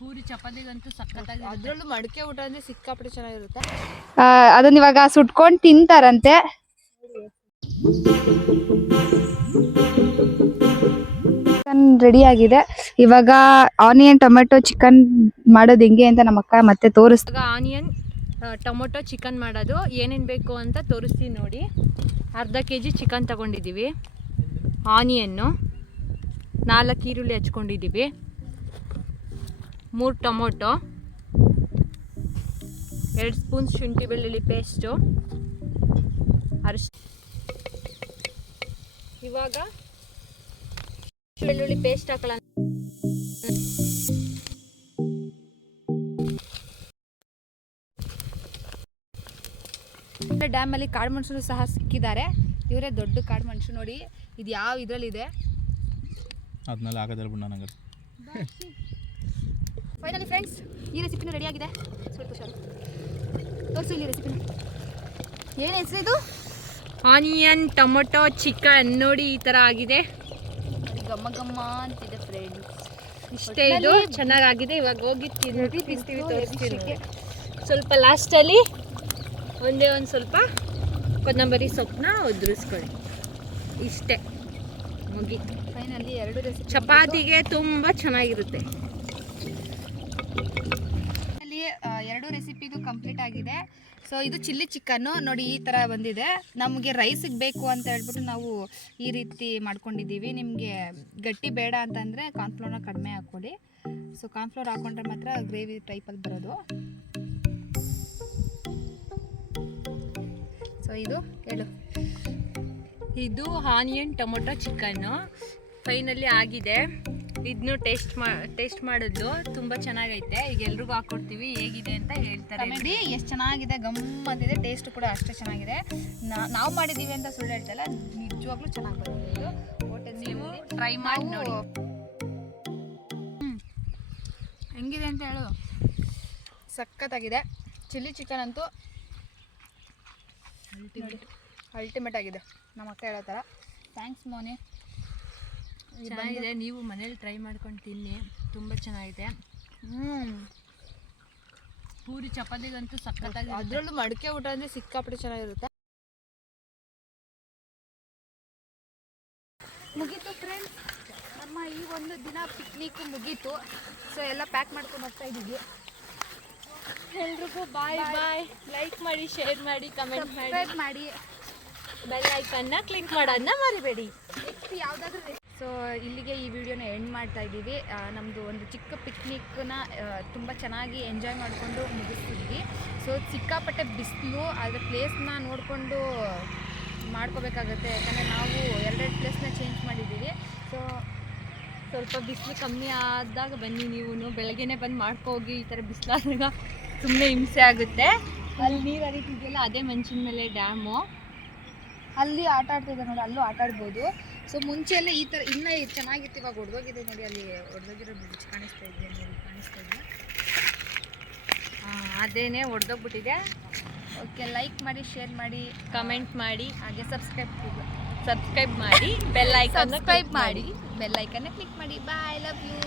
ಪೂರಿ ಚಪಾತಿಗಂತೂ ಸಖತ್ತಾಗಿ, ಅದ್ರಲ್ಲೂ ಮಡಕೆ ಊಟ ಅಂದ್ರೆ ಸಿಕ್ಕಾಪಟ್ಟೆ ಚೆನ್ನಾಗಿರುತ್ತೆ. ಅದನ್ನ ಇವಾಗ ಸುಟ್ಕೊಂಡು ತಿಂತಾರಂತೆ. ಚಿಕನ್ ರೆಡಿ ಆಗಿದೆ. ಇವಾಗ ಆನಿಯನ್ ಟೊಮೆಟೊ ಚಿಕನ್ ಮಾಡೋದು ಹೆಂಗೆ ಅಂತ ನಮ್ಮ ಅಕ್ಕ ಮತ್ತೆ ತೋರಿಸ್ತಾರೆ. ಆನಿಯನ್ ಟೊಮೊಟೊ ಚಿಕನ್ ಮಾಡೋದು ಏನೇನು ಬೇಕು ಅಂತ ತೋರಿಸ್ತೀನಿ ನೋಡಿ. ಅರ್ಧ kg ಚಿಕನ್ ತಗೊಂಡಿದ್ದೀವಿ, ಆನಿಯನ್ನು 4 ಈರುಳ್ಳಿ ಹಚ್ಕೊಂಡಿದ್ದೀವಿ, 3 ಟೊಮೊಟೊ, 2 ಸ್ಪೂನ್ ಶುಂಠಿ ಬೆಳ್ಳುಳ್ಳಿ ಪೇಸ್ಟು, ಇವಾಗ ಬೆಳ್ಳುಳ್ಳಿ ಪೇಸ್ಟ್ ಹಾಕೋಣ. ಡ್ಯಾಮಲ್ಲಿ ಕಾಡು ಮನುಷ್ಯರು ಸಹ ಸಿಕ್ಕಿದ್ದಾರೆ. ಇವರೇ ದೊಡ್ಡ ಕಾಡು ಮನುಷ್ಯ. ನೋಡಿ ಇದು ಯಾವ ಇದರಲ್ಲಿದೆ. ಅದನ್ನೆಲ್ಲ ಹಾಕೋದಲ್ಲ ಬಿಡ ನನಗೆ. ಫೈನಲಿ ಫ್ರೆಂಡ್ಸ್, ಈ ರೆಸಿಪಿನೂ ರೆಡಿ ಆಗಿದೆ. ಸ್ವಲ್ಪ ತೋರಿಸಿ ಈ ರೆಸಿಪಿನ. ಏನು ಹೆಸರು ಇದು? Onion tomato chicken. ನೋಡಿ ಈ ಥರ ಆಗಿದೆ, ಗಮ್ಮ ಗಮ್ಮ ಅಂತಿದೆ ಫ್ರೆಂಡ್ಸ್. ಇಷ್ಟೇ, ಇದು ಚೆನ್ನಾಗಾಗಿದೆ. ಇವಾಗ ಹೋಗಿ ತಿಂತೀವಿ, ತೋರಿಸ್ತೀನಿ. ಸ್ವಲ್ಪ ಲಾಸ್ಟಲ್ಲಿ ಒಂದು ಸ್ವಲ್ಪ ಕೊತ್ತಂಬರಿ ಸೊಪ್ಪನ್ನ ಉದುರಿಸ್ಕೊಳ್ಳಿ. ಇಷ್ಟೇ ಮುಗೀತು. ಫೈನಲಿ 2 ರೆಸಿಪಿ ಚಪಾತಿಗೆ ತುಂಬ ಚೆನ್ನಾಗಿರುತ್ತೆ. ಅಲ್ಲಿ 2 ರೆಸಿಪಿದು ಕಂಪ್ಲೀಟ್ ಆಗಿದೆ. ಸೊ ಇದು ಚಿಲ್ಲಿ ಚಿಕನ್ನು ನೋಡಿ ಈ ಥರ ಬಂದಿದೆ. ನಮಗೆ ರೈಸಿಗೆ ಬೇಕು ಅಂತ ಹೇಳ್ಬಿಟ್ಟು ನಾವು ಈ ರೀತಿ ಮಾಡ್ಕೊಂಡಿದ್ದೀವಿ. ನಿಮಗೆ ಗಟ್ಟಿ ಬೇಡ ಅಂತಂದರೆ ಕಾರ್ನ್ಫ್ಲೋರ್ನ ಕಡಿಮೆ ಹಾಕ್ಕೊಳ್ಳಿ. ಸೊ ಕಾರ್ನ್ಫ್ಲೋರ್ ಹಾಕ್ಕೊಂಡ್ರೆ ಮಾತ್ರ ಗ್ರೇವಿ ಟೈಪಲ್ಲಿ ಬರೋದು. ಸೊ ಇದು ಹೇಳು. ಇದು ಆನಿಯನ್ ಟೊಮೊಟೊ ಚಿಕನ್ನು ಫೈನಲಿ ಆಗಿದೆ. ಇದನ್ನು ಟೇಸ್ಟ್ ಮಾಡಿದ್ಲು, ತುಂಬ ಚೆನ್ನಾಗೈತೆ. ಈಗ ಎಲ್ರಿಗೂ ಹಾಕ್ಕೊಡ್ತೀವಿ, ಹೇಗಿದೆ ಅಂತ ಹೇಳ್ತಾರೆ. ನೋಡಿ ಎಷ್ಟು ಚೆನ್ನಾಗಿದೆ, ಗಮ್ಮಂತಿದೆ. ಟೇಸ್ಟ್ ಕೂಡ ಅಷ್ಟೇ ಚೆನ್ನಾಗಿದೆ. ನಾವು ಮಾಡಿದ್ದೀವಿ ಅಂತ ಸುಳ್ಳು ಹೇಳ್ತಲ್ಲ, ನಿಜವಾಗ್ಲೂ ಚೆನ್ನಾಗಿ ಬಂದಿದೆ. ಇದು ಹೋಟೆಲ್ ನೀವು ಟ್ರೈ ಮಾಡಿ ನೋಡಿ ಹೆಂಗಿದೆ ಅಂತ ಹೇಳು. ಸಖತ್ತಾಗಿದೆ. ಚಿಲ್ಲಿ ಚಿಕನ್ ಅಂತೂ ಅಲ್ಟಿಮೇಟ್ ಆಗಿದೆ. ನಮ್ಮ ಅಕ್ಕ ಹೇಳೋ ಥರ. ಥ್ಯಾಂಕ್ಸ್ ಮೋನಿ. ಚೆನ್ನಾಗಿದೆ, ನೀವು ಮನೇಲಿ ಟ್ರೈ ಮಾಡ್ಕೊಂಡು ತಿನ್ನಿ, ತುಂಬ ಚೆನ್ನಾಗಿದೆ. ಪೂರಿ ಚಪಾತಿಗಂತೂ ಸಖತ್ತಾಗಿ, ಅದ್ರಲ್ಲೂ ಮಡಕೆ ಊಟ ಅಂದ್ರೆ ಸಿಕ್ಕಾಪಟ್ಟೆ ಚೆನ್ನಾಗಿರುತ್ತೆ. ಮುಗೀತು ಫ್ರೆಂಡ್ಸ್, ನಮ್ಮ ಈ ಒಂದು ದಿನ ಪಿಕ್ನಿಕ್ ಮುಗೀತು. ಸೊ ಎಲ್ಲ ಪ್ಯಾಕ್ ಮಾಡ್ಕೊಂಡು ಹೋಗ್ತಾ ಇದ್ದೀವಿ. ಎಲ್ರಿಗೂ ಬಾಯ್ ಬಾಯ್. ಲೈಕ್ ಮಾಡಿ, ಶೇರ್ ಮಾಡಿ, ಕಮೆಂಟ್ ಮಾಡಿ, ಬೆಲ್ ಐಕನ್ನ ಕ್ಲಿಕ್ ಮಾಡೋದನ್ನ ಮರಿಬೇಡಿ. ನೆಕ್ಸ್ಟ್ ಯಾವುದಾದ್ರೂ. ಸೊ ಇಲ್ಲಿಗೆ ಈ ವಿಡಿಯೋನ ಎಂಡ್ ಮಾಡ್ತಾ ಇದ್ದೀವಿ. ನಮ್ಮದು ಒಂದು ಚಿಕ್ಕ ಪಿಕ್ನಿಕ್ನ ತುಂಬ ಚೆನ್ನಾಗಿ ಎಂಜಾಯ್ ಮಾಡಿಕೊಂಡು ಮುಗಿಸ್ತಿದ್ವಿ. ಸೊ ಸಿಕ್ಕಾಪಟ್ಟೆ ಬಿಸಿಲು, ಅದರ ಪ್ಲೇಸ್ನ ನೋಡಿಕೊಂಡು ಮಾಡ್ಕೋಬೇಕಾಗತ್ತೆ. ಯಾಕಂದರೆ ನಾವು 2 ಪ್ಲೇಸ್ನ ಚೇಂಜ್ ಮಾಡಿದ್ದೀವಿ. ಸೊ ಸ್ವಲ್ಪ ಬಿಸಿಲು ಕಮ್ಮಿ ಆದಾಗ ಬನ್ನಿ. ನೀವು ಬೆಳಗ್ಗೆನೇ ಬಂದು ಮಾಡ್ಕೋಗಿ. ಈ ಥರ ಬಿಸಿಲಾದಾಗ ಸುಮ್ಮನೆ ಹಿಂಸೆ ಆಗುತ್ತೆ. ಅಲ್ಲಿ ನೀರು ಹರಿತಿದೆಯಲ್ಲ, ಅದೇ ಮಂಚಿನ ಮೇಲೆ ಡ್ಯಾಮು. ಅಲ್ಲಿ ಆಟ ಆಡ್ತಿದ್ದಾರೆ ನೋಡಿ, ಅಲ್ಲೂ ಆಟ ಆಡ್ಬೋದು. ಸೊ ಮುಂಚೆ ಎಲ್ಲ ಈ ಥರ ಇನ್ನೂ ಚೆನ್ನಾಗಿತ್ತು. ಇವಾಗ ಒಡೆದೋಗಿದೆ ನೋಡಿ, ಅಲ್ಲಿ ಒಡೆದೋಗಿರೋ ಬ್ರಿಡ್ಜ್ ಕಾಣಿಸ್ತಾ ಇದೆ ನೋಡಿ, ಕಾಣಿಸ್ತಾ ಇದೆ. ಅದೇನೇ ಒಡೆದೋಗ್ಬಿಟ್ಟಿದೆ. ಓಕೆ, ಲೈಕ್ ಮಾಡಿ, ಶೇರ್ ಮಾಡಿ, ಕಮೆಂಟ್ ಮಾಡಿ, ಹಾಗೆ ಸಬ್ಸ್ಕ್ರೈಬ್ ಮಾಡಿ, ಬೆಲ್ ಐಕನ್ನ ಬೆಲ್ ಐಕನ್ನ ಕ್ಲಿಕ್ ಮಾಡಿ. ಬಾಯ್, ಲವ್ ಯು.